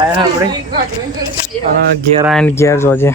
આપણે ઘેર આવીને ઘેર જોજે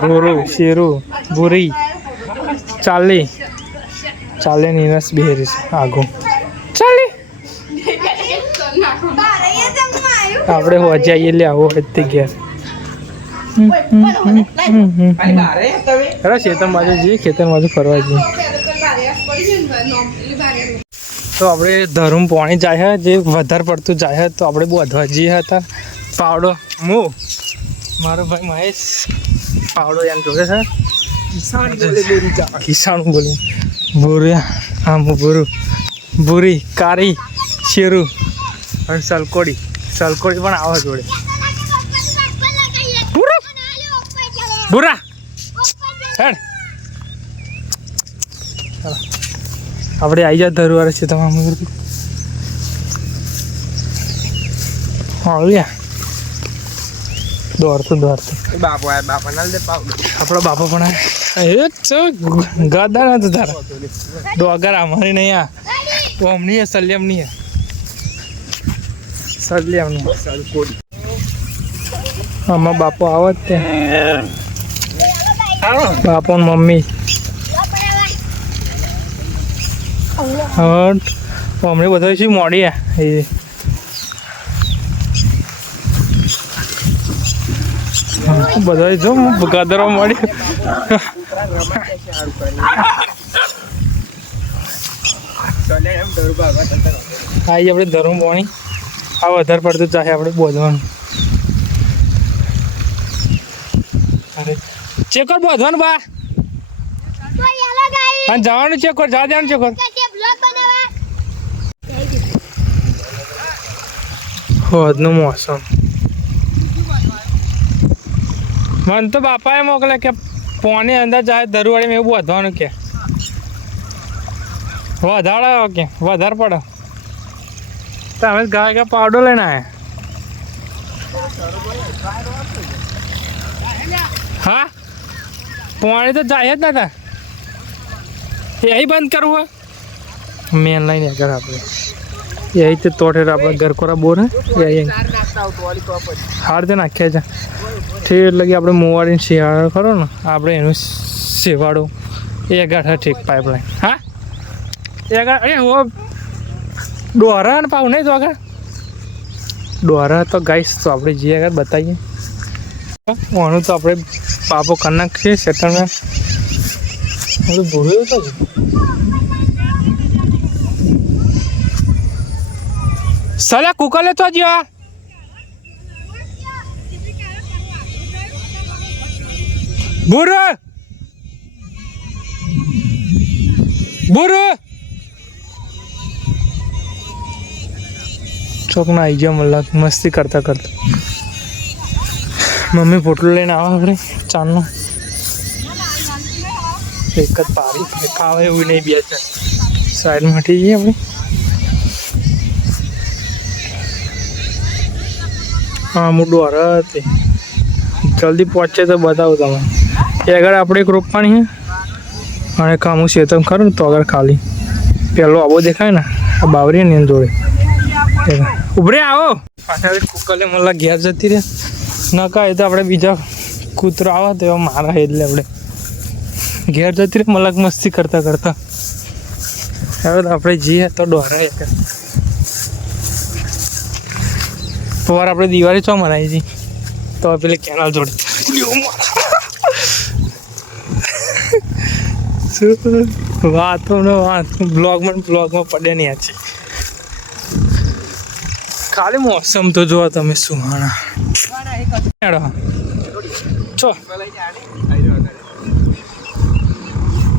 ભૂરું શેરું ભૂરી ચાલી નીરસ બેહરી આગું ચાલી આપણે હોજે આવીએ લે આવો તે ઘેર ખેતર બાજુ જઈએ ખેતર બાજુ ફરવા જઈએ તો આપણે ધરૂમ પાણી જાય જે વધારે પડતું જાય તો આપણે બોધવા જઈએ હતા પાવડો મારો ભાઈ મહેશ પાવડો એમ જોડે છે કિસાણ બોલી ભૂરિયા ભૂરી કારી શેરું અને સલકોડી પણ આવે જોડે ભૂરા હેડ આપણે આવી જાય ધરવાળા છે તમામ આવ્યા દોડતું આપણા બાપા પણ ગાદા ના તો તારા ડોગર અમારી નહીં આ ઓમની સલ્યમની સલ્યમની આમાં બાપો આવે જ ત્યાં બાપો ને મમ્મી અમને બધા શું મોડી એ બધા જો ગાદરો મળી આપણે ધરું પાણી આ વધારે પડતું ચાહે આપણે બોધવાનું ચેકર બોધવાનું બા જવાનું ચેકર જા દેવાનું ચેકર હોદનું મોસમ મને તો બાપાએ મોકલે કે પોની અંદર જાય દરવાડીમાં એવું વધવાનું કે વધારે કે વધારે પડે તો અમે ગાય પાવડો લઈને આવ્યા હા પોણી તો જાય જ નતા यही बंद करूँ मेन लाइन अगर आप यही तो तोड़े अपना घर को बोर है यही हार दिन आख्या जा ठीक लगे अपने मोवाड़ी शियाड़ा करो ना आपने एनु सेवाड़ो एक गाठा ठीक पाइपलाइन हाँ एक अरे वो डोहरा पाऊ नहीं तो अगर डोहरा तो गाइस तो आपने जी अगर बताइए वहाँ तो अपने पापो करना सेटल में ભૂલ્યો તો સલા કુકર લેતો જ્યો બુરુ ચોકના આવી ગયા મલ્લા મસ્તી કરતા મમ્મી પોટલું લઈને આવા આપણે ચાંદનો એક જ પારી ખાવા એવું નહીં બે ચાર સાઈડમાં હટી જઈએ આપણે હા હું ડોરા હતી જલ્દી પહોંચે તો બતાવું તમે એ આગળ આપણે એક રોપવાની છે અને કામું શેતમ ખરું ને તો આગળ ખાલી પહેલો આવો દેખાય ને આ બાવરી ને જોડે ઉભરે આવો પાછળ કુકલે મళ్ళા ઘેર જતી રહે ન કહે તો આપણે બીજા કૂતરો આવે તો એવા મારા એટલે આપણે ઘેર જતી રહે મલક મસ્તી કરતા હવે આપણે જઈએ તો ડોરા સવાર આપણે દિવાળી ચો મનાવી હતી તો પેલી કેનાલ જોડે વાતો બ્લોગમાં પડે નહીં છે ખાલી મોસમ તો જોવો તમે સુહાણા ચો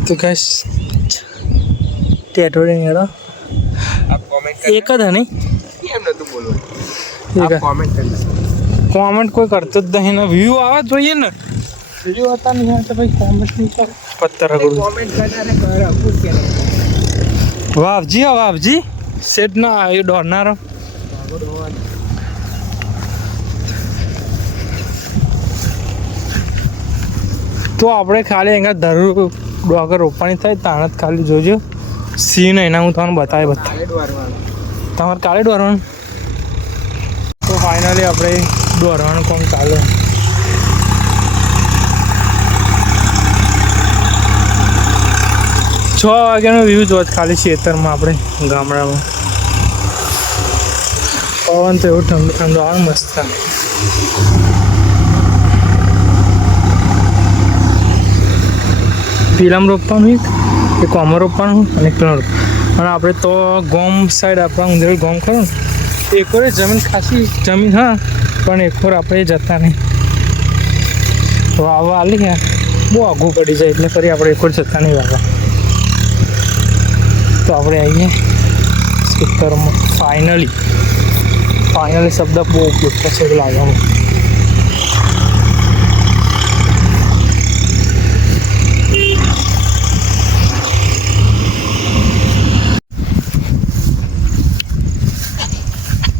તો ગેસ ટેટોડી હેડો એક જ નહીં કોમેન્ટ કોઈ કરતો જ નહીં ને વ્યૂ આવે જોઈએ ને વ્યૂ હતા નહીં આવે તો ભાઈ કોમેન્ટ નહીં કરે પત્તર વાવજી સેટ ના એ દોડનારો તો આપણે ખાલી અહીંયા ધરું ડોગર રોપવાની થાય તાણ જ ખાલી જોજો સીન એના હું તમને બતાવી તમારે કાલે દોરવાનું. તો ફાઇનલી આપણે દોરવાનું કામ ચાલે. છ વાગ્યાનો વ્યૂ જોત ખાલી ખેતરમાં આપણે ગામડામાં. પવન તો એવું ઠંડુ ઠંડુ આવે મસ્ત. પીલામ રોપવાનું એક કોમર રોપવાનું અને પીલા રોપવાનું. અને આપણે તો ગોમ સાઈડ આપણા ઊંધેડ ગોમ ખરું ને એકોરે જમીન ખાસી જમીન હા પણ એકોર આપણે જતા નહીં. વાવવા આલી ગયા બહુ આઘું પડી જાય એટલે ફરી આપણે એકોર જતા નહીં વાવવા. તો આપણે આવીએ ખેતરમાં. ફાઇનલી શબ્દ બહુ ઉપયોગ થશે એવું લાગવાનું.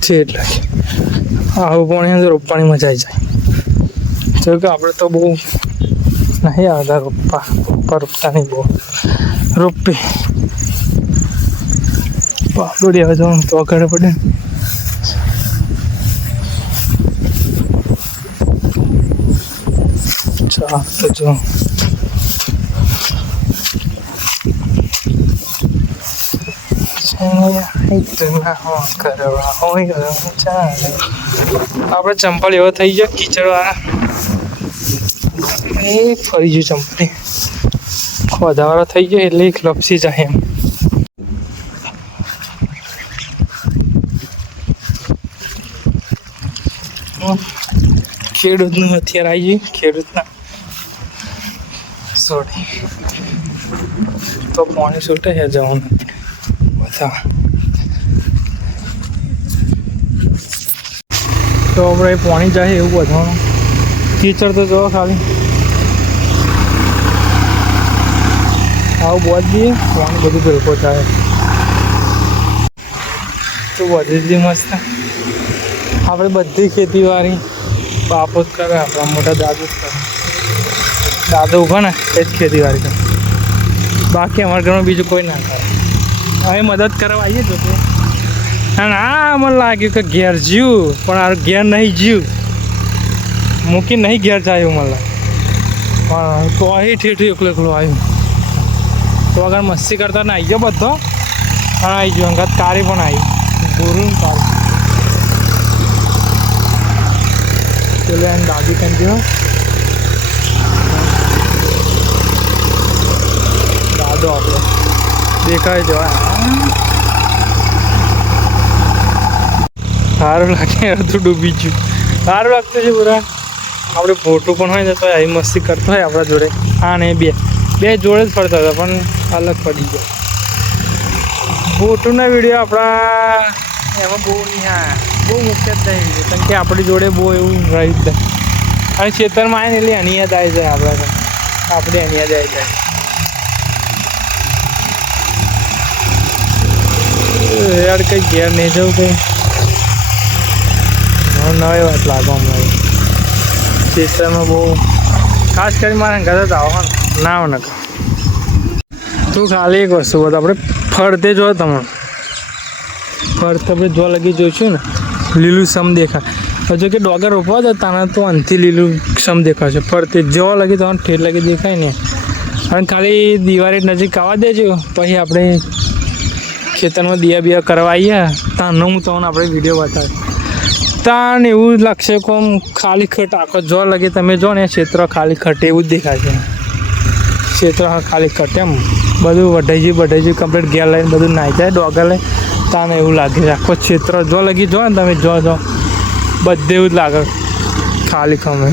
છે એટલે આવું પાણી રોપવાની મજા આવી જાય. જો કે આપણે તો બહુ નહીં આવતા રોપતા નહીં બહુ રોપી પાપડી આવે જવાનું તો આગળ પડે. ચાલ તો જો આપણે ચંપલ એવો થઈ ગયો કીચડવાળા એ ફરી ગયું ચંપલ વધારો થઈ ગયો એટલે લપસી જાય એમ. ખેડૂતનું હથિયાર આવી ગયું ખેડૂતના સોરી તો પાણી છૂટે છે જવાનું બધા. તો આપણે પાણી જાય એવું બધવાનું કીચડ તો જો ખાલી આવું બોધ દઈએ પાણી બધું ભેગો થાય તો બધી જ મસ્ત. આપણે બધી ખેતીવાડી બાપો જ કરે આપણા મોટા દાદુ જ કરે. દાદુ ઉભા ને એ જ ખેતીવાડી કરે બાકી અમારા ઘરમાં બીજું કોઈ ના કરે. હવે મદદ કરવા આવીએ તો ના મને લાગ્યું કે ઘેર જીવ પણ આ ઘેર નહીં જીવ મૂકીને નહીં ઘેર જાય એવું મને લાગે. પણ તો અહીં ઠેઠું એકલું એકલું આવ્યું તો અગર મસ્તી કરતા ને આવી ગયો બધો હા આવી ગયો અંગત કારી પણ આવી ગુરુ કારી ચલો એમ દાદી કેમ જો દાદો આપણો દેખાય જો સારું લાગે અડધું ડૂબી ગયું સારું લાગતું છે પૂરા. આપણે ફોટો પણ હોય ને તો આવી મસ્તી કરતો હોય આપણા જોડે. હા ને બે જોડે જ ફરતા હતા પણ અલગ પડી ગયો. ફોટોના વિડીયો આપણા એમાં બહુ નહીં હા બહુ મુખ્ય જ નહીં વિડીયો કારણ કે આપણી જોડે બહુ એવું રહી જ જાય. અને ખેતરમાં આવે ને એટલે એની યાદ આવી જાય આપણા આપણે એની યાદ આવી જાય. યાર કંઈ ઘેર નહીં જવું કંઈ નવી વાત લાગવા મળે. ખેતરમાં બહુ ખાસ કરી મારે ઘરે જ આવો ના આવે ને તું ખાલી એક વસ્તુ બતા આપણે ફરતે જો તમે ફરતે આપણે જો લગી જોઈશું ને લીલું સમ દેખાય હજુ કે ડોગર રોપવા જતા તો અંતથી લીલું સમ દેખાશે. ફરતે જોવા લગી તો ઠેર લગી દેખાય ને અને ખાલી દિવાળી નજીક આવવા દેજો પછી આપણે ખેતરમાં દિયા બિયા કરવા આવીએ તાનો હું તમને આપણે વિડીયો બતાવીએ. તાન એવું લાગશે કોમ ખાલી ખટ આખો જો લગે તમે જો ને ક્ષેત્ર ખાલી ખટ એવું જ દેખાશે. ક્ષેત્ર ખાલી ખટ એમ બધું વઢાઈ કમ્પ્લીટ ગેર લઈને બધું નાહી જાય ડોગર લઈને તાને એવું લાગે છે આખો ક્ષેત્ર જો લગી જો ને તમે જો બધે એવું જ લાગે ખાલી ખમે.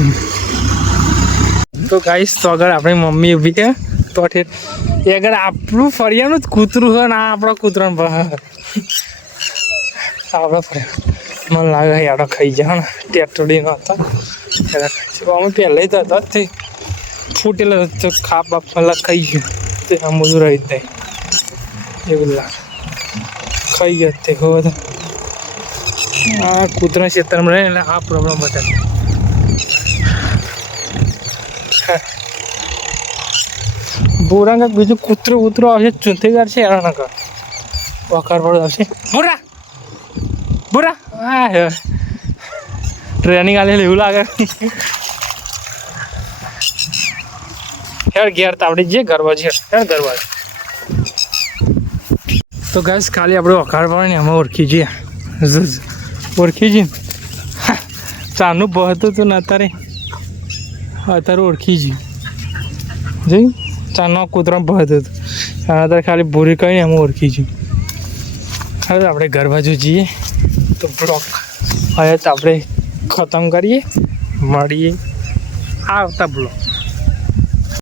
તો ગાઈશ તો આગળ આપણી મમ્મી ઊભી છે તો એ આગળ આપણું ફરિયાનું જ કૂતરું હોય ને આ આપણો કૂતરાનું બહાર આપણા ફરિયા મને લાગે યાડો ખાઈ જાય ને ટેટડીનો હતો એટલે અમે પહેલાં તો હતા જ ફૂટેલા તો ખા બાપ પહેલાં ખાઈ ગયું તે આમ બધું રહી જાય એવું લાગે ખાઈ ગયા તે ખબર આ કૂતરા ક્ષેત્રમાં રહે એટલે આ પ્રોબ્લેમ બધા બોરા કાંઈક બીજું કૂતરો આવશે ચૂંથી કરશે એના ના કર વખાર પડો આવશે બોરા હા હે ટ્રેનિંગ આલે એવું લાગે હેડ ઘેર તાવડી જે ગરવા છે હેડ ગરવા તો ગાઈસ ખાલી આપણે વખાર પડે ને એમાં ઓળખી જઈએ ચાનું બહતું હતું ને અત્યારે ઓળખી જઈએ જોઈ ચાનો કૂતરા બહતું હતું અત્યારે ખાલી ભૂરી કહીને એમાં ઓળખી જઈએ હવે આપણે ઘર બાજુ જઈએ તો બ્લોક હવે તો આપણે ખતમ કરીએ મળીએ આવતા બ્લોક